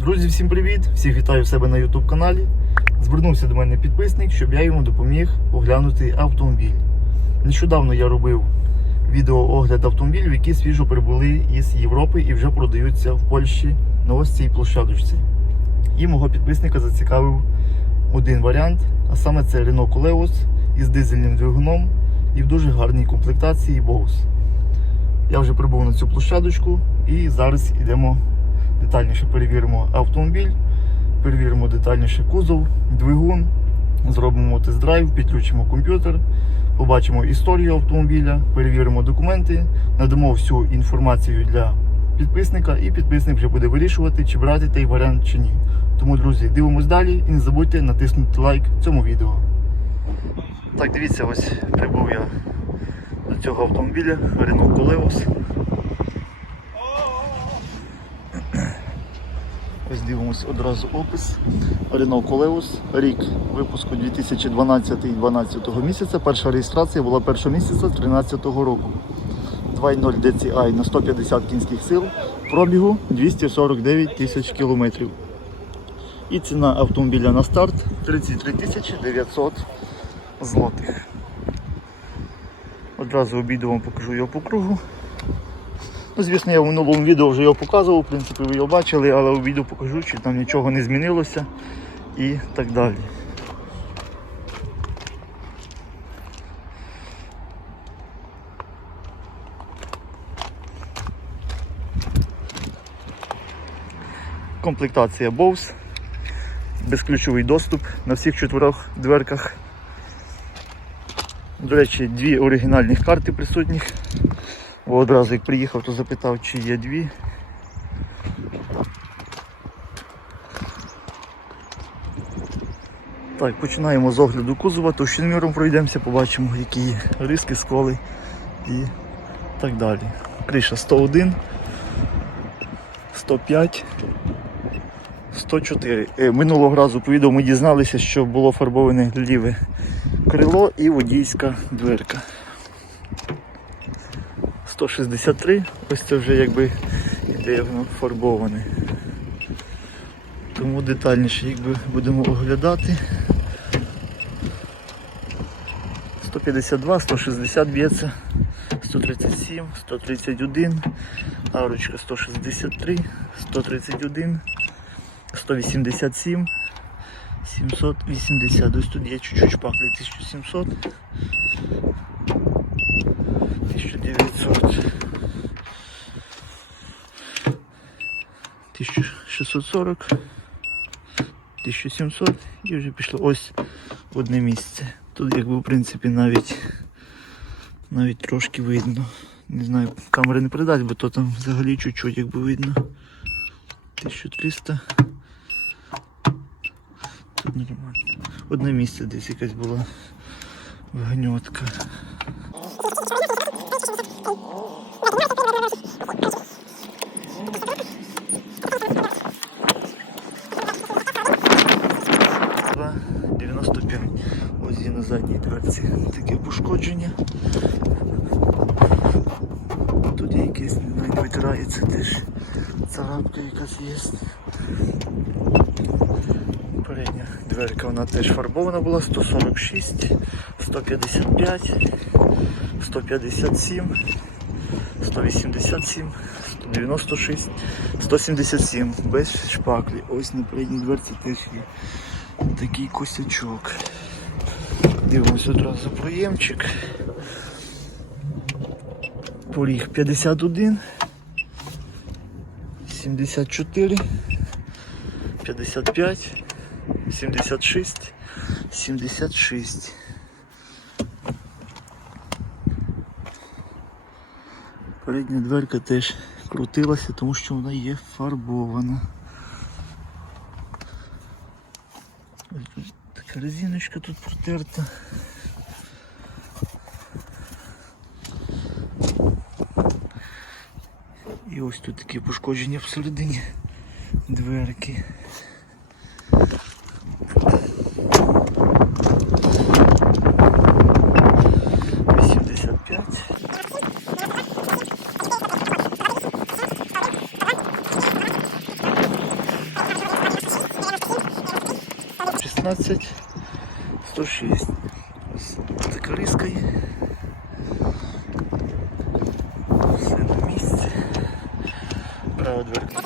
Друзі, всім привіт! Всіх вітаю в себе на YouTube каналі. Звернувся до мене підписник, щоб я йому допоміг оглянути автомобіль. Нещодавно я робив відеоогляд автомобілів, які свіжо прибули із Європи і вже продаються в Польщі на ось цій площадочці. І мого підписника зацікавив один варіант, а саме це Renault Coleos із дизельним двигуном і в дуже гарній комплектації Bose. Я вже прибув на цю площадочку і зараз йдемо детальніше перевіримо автомобіль, перевіримо детальніше кузов, двигун, зробимо тест-драйв, підключимо комп'ютер, побачимо історію автомобіля, перевіримо документи, надамо всю інформацію для підписника, і підписник вже буде вирішувати, чи брати той варіант чи ні. Тому, друзі, дивимось далі і не забудьте натиснути лайк цьому відео. Так, дивіться, ось прибув я до цього автомобіля Renault Coleos. Ось дивимось одразу опис. Renault Coleos, рік випуску 2012-12 місяця. Перша реєстрація була 1 місяця 2013 року. 2.0 DCI на 150 кінських сил, пробігу 249 тисяч кілометрів. І ціна автомобіля на старт 33 тисячі 900 злотих. Одразу обійду вам покажу його по кругу. Ну, звісно, я в минулому відео вже його показував, в принципі, ви його бачили, але у відео покажу, чи там нічого не змінилося і так далі. Комплектація Bose, безключовий доступ на всіх чотирьох дверках. До речі, дві оригінальних карти присутніх. Бо одразу як приїхав, то запитав, чи є дві. Так, починаємо з огляду кузова, товщиноміром пройдемося, побачимо, які є риски, сколи і так далі. Криша 101, 105, 104. Е, Минулого разу по відео ми дізналися, що було фарбоване ліве крило і водійська дверка. 163, ось це вже якби іде фарбоване. Тому детальніше якби будемо оглядати. 152, 160 б'ється, 137, 131, арочка 163, 131, 187, 780. Ось тут є чуть-чуть шпаклі 1700. 1900 1640 1700 і вже пішло ось в одне місце. Тут якби в принципі навіть навіть трошки видно. Не знаю, камери не передасть, бо то там взагалі чуть-чуть якби видно. 1300 Тут нормально. Одне місце десь якась була вгньотка. なすなすなすなすなすな。Теж фарбована була 146, 155, 157, 187, 196, 177 без шпаклі. Ось на передній дверці теж є такий косячок. Дивимося одразу проємчик. Поріг 51, 74, 55, 76, 76. Передня дверка теж крутилася, тому що вона є фарбована. Така резиночка тут протерта. І ось тут такі пошкодження всередині дверки. 16, 106. Ось така. Все на місці. Права дверка.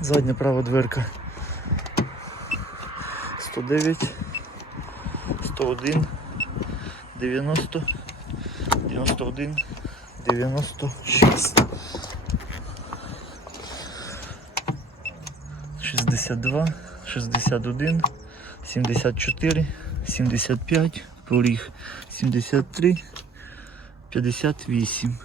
Задня права дверка. 109, 101, 90, 91, 96. 62, 61, 74, 75, поріг 73, 58.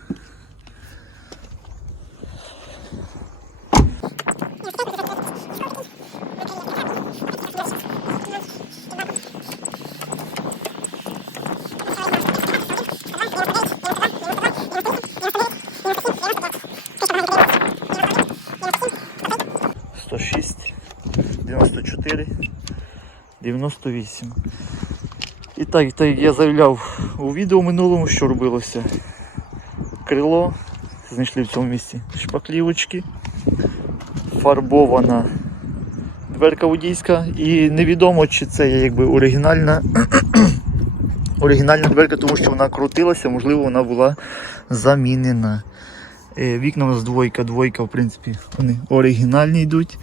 98. І так, так я заявляв у відео минулому, що робилося. Крило. Знайшли в цьому місці шпаклівочки, фарбована дверка водійська. І невідомо, чи це є якби оригінальна оригінальна дверка, тому що вона крутилася, можливо, вона була замінена. Е, вікна у нас двойка, двойка, в принципі, вони оригінальні йдуть.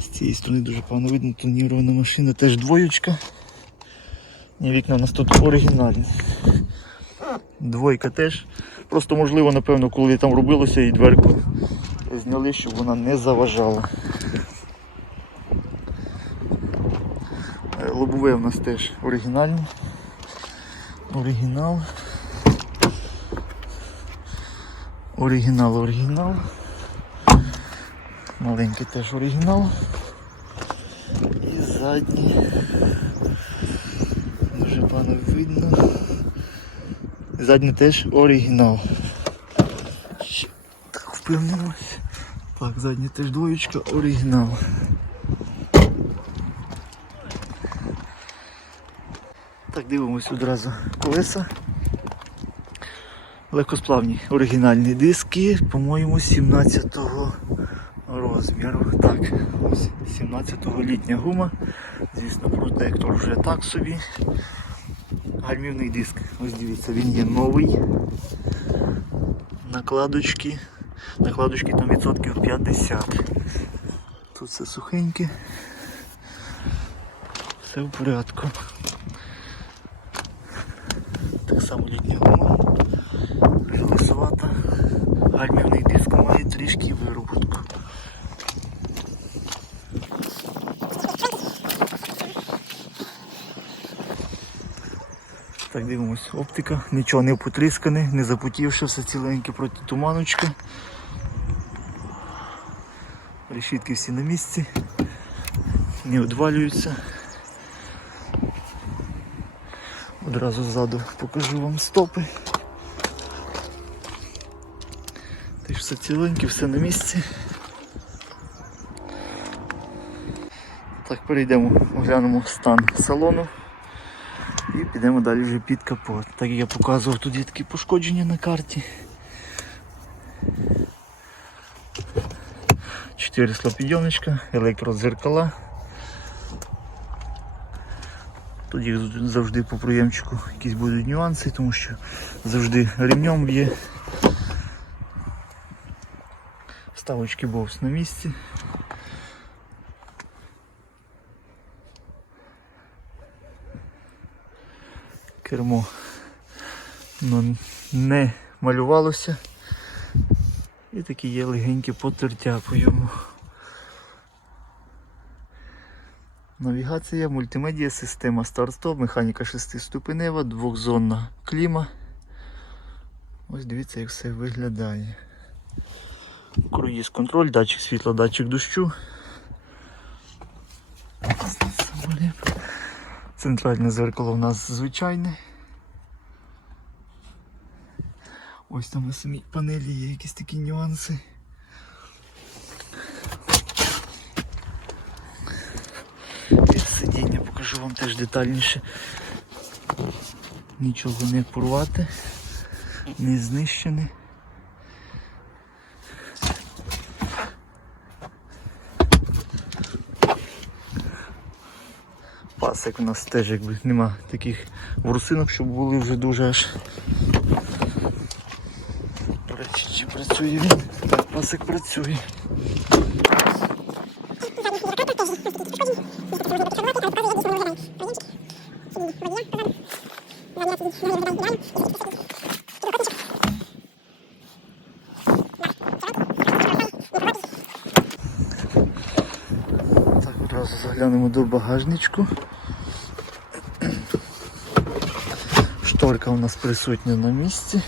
З цієї сторони дуже погано видно, тонірована машина, теж двоєчка. Ні, вікна у нас тут оригінальні. Двойка теж. Просто можливо, напевно, коли там робилося і дверку зняли, щоб вона не заважала. Е, Лобове у нас теж оригінальне. Оригінал. Оригінал, оригінал. Маленький теж оригінал. І задній. Дуже погано видно. Задній теж оригінал. Ще Так, впевнимось. Так, задній теж двоєчка, оригінал. Так, дивимось одразу колеса. Легкосплавні оригінальні диски, по-моєму, 17-го розміру. Так, ось 17-го літня гума. Звісно, протектор вже так собі. Гальмівний диск. Ось дивіться, він є новий. Накладочки. Накладочки там відсотків 50. Тут все сухеньке. Все в порядку. Так само літня гума. Так, дивимось, оптика, нічого не потріскане, не запотівши, все ціленьке проти туманочки. Решітки всі на місці, не відвалюються. Одразу ззаду покажу вам стопи. Теж все ціленьке, все на місці. Так, перейдемо, оглянемо стан салону. І підемо далі вже під капот. Так як я показував, тут такі пошкодження на карті. Чотири склопідйомничка, електрозеркала. Тут їх завжди по проємчику якісь будуть нюанси, тому що завжди ремнем б'є. Ставочки бовс на місці. Кермо ну, не малювалося. І такі є легенькі потертя по йому. Навігація, мультимедіа, система старт-стоп, механіка шестиступенева, двохзонна кліма. Ось дивіться, як все виглядає. Круїз контроль, датчик світла, датчик дощу. Центральне зеркало у нас звичайне. Ось там на самій панелі є якісь такі нюанси. Сидіння покажу вам теж детальніше. Нічого не порвати, не знищене. Пасик у нас теж якби нема таких ворсинок, щоб були вже дуже аж. До речі, чи працює він? Пасик працює. Так, одразу заглянемо до багажничку. Шторка у нас присутня на місці.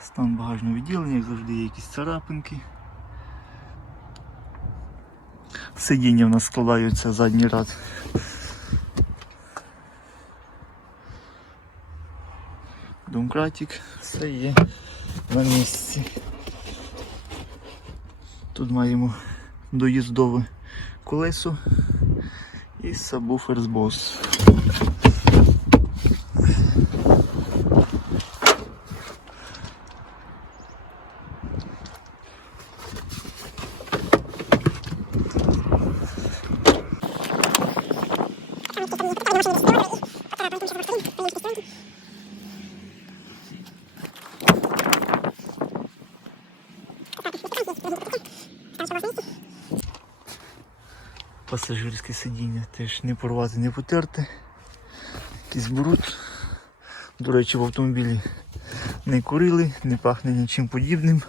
Стан багажного відділення, як завжди, є якісь царапинки. Сидіння в нас складаються задній ряд. Домкратик, все є на місці. Тут маємо доїздове колесо і сабвуфер з Пасажирське сидіння теж не порвати, не потерти. Якийсь бруд. До речі, в автомобілі не курили, не пахне нічим подібним.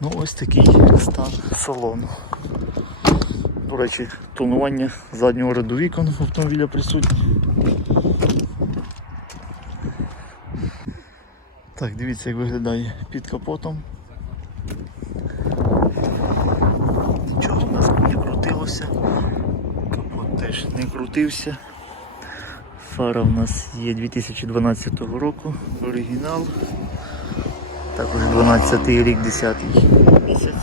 Ну ось такий стан салону. До речі, тонування заднього ряду вікон автомобіля присутнє. Так, дивіться, як виглядає під капотом. Нічого в нас не крутилося. Капот теж не крутився. Фара в нас є 2012 року, оригінал. Також 12 рік, 10 місяць.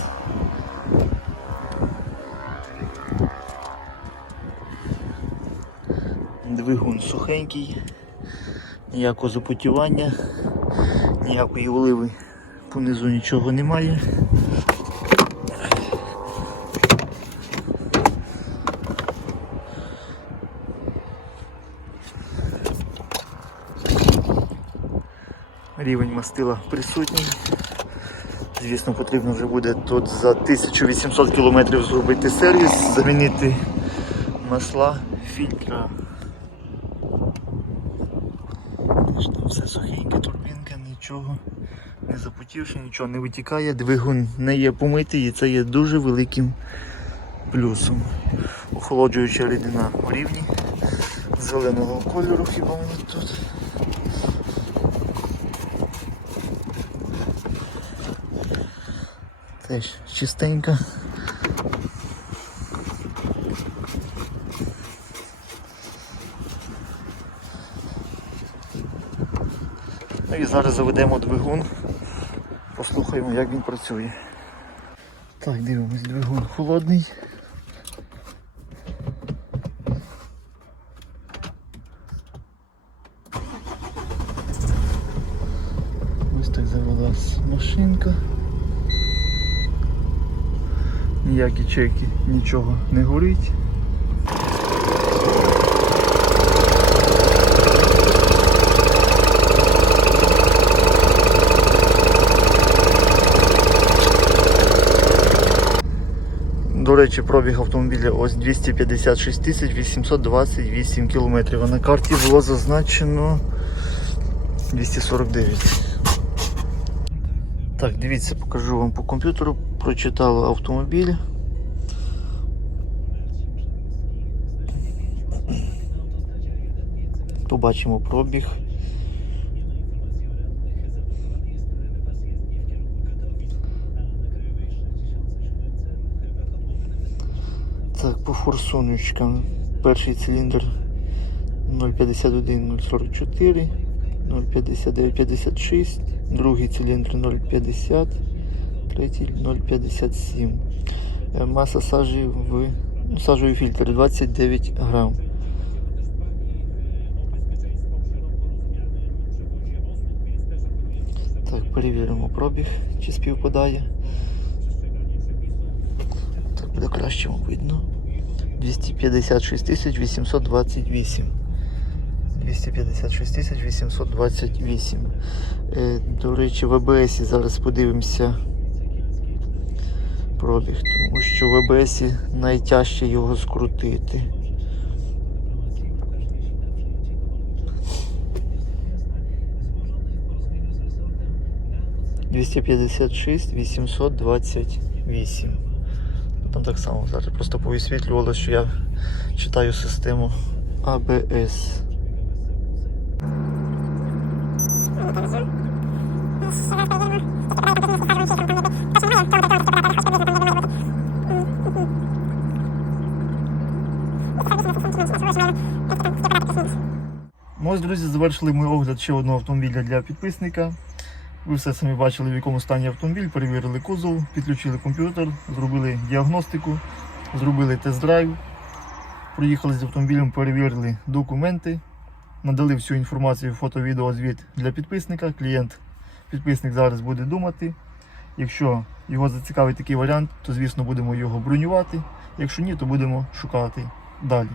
Двигун сухенький, ніякого запотівання, ніякої оливи понизу нічого немає. Рівень мастила присутній. Звісно, потрібно вже буде тут за 1800 км зробити сервіс, замінити масла, фільтра. Все турбінка, нічого не запотівши, нічого не витікає, двигун не є помитий і це є дуже великим плюсом. Охолоджуюча рідина у рівні зеленого кольору хіба воно тут. Теж чистенька. Ну і зараз заведемо двигун, послухаємо, як він працює. Так, дивимось, двигун холодний. Ось так завелась машинка. Ніякі чеки, нічого не горить. До речі, пробіг автомобіля ось 256 тисяч 828 кілометрів. А на карті було зазначено 249. Так, дивіться, покажу вам по комп'ютеру. Прочитало автомобіль. Побачимо пробіг. Так, по форсуночкам. Перший циліндр 051 044. 0,5956, другий циліндр 0,50, третій 0,57. Е, Маса сажі в ну, фільтр 29 грам. Так, перевіримо пробіг, чи співпадає. Буде краще видно. 256 828. 256 828. Е, До речі, в АБС зараз подивимося пробіг, тому що в АБС найтяжче його скрутити. Двісті п'ятдесят шість вісімсот двадцять вісім. Там так само зараз просто повисвітлювало, що я читаю систему. Ну, ось, друзі, завершили ми огляд ще одного автомобіля для підписника. Ви все самі бачили, в якому стані автомобіль, перевірили кузов, підключили комп'ютер, зробили діагностику, зробили тест-драйв. Проїхали з автомобілем, перевірили документи, надали всю інформацію, фото, відео, звіт для підписника. Клієнт, підписник зараз буде думати. Якщо його зацікавить такий варіант, то звісно будемо його бронювати. Якщо ні, то будемо шукати далі.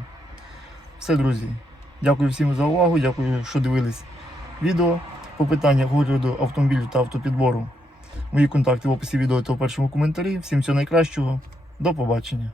Все, друзі. Дякую всім за увагу, дякую, що дивились відео. По питаннях огляду автомобілів та автопідбору. Мої контакти в описі відео та в першому коментарі. Всім всього найкращого. До побачення.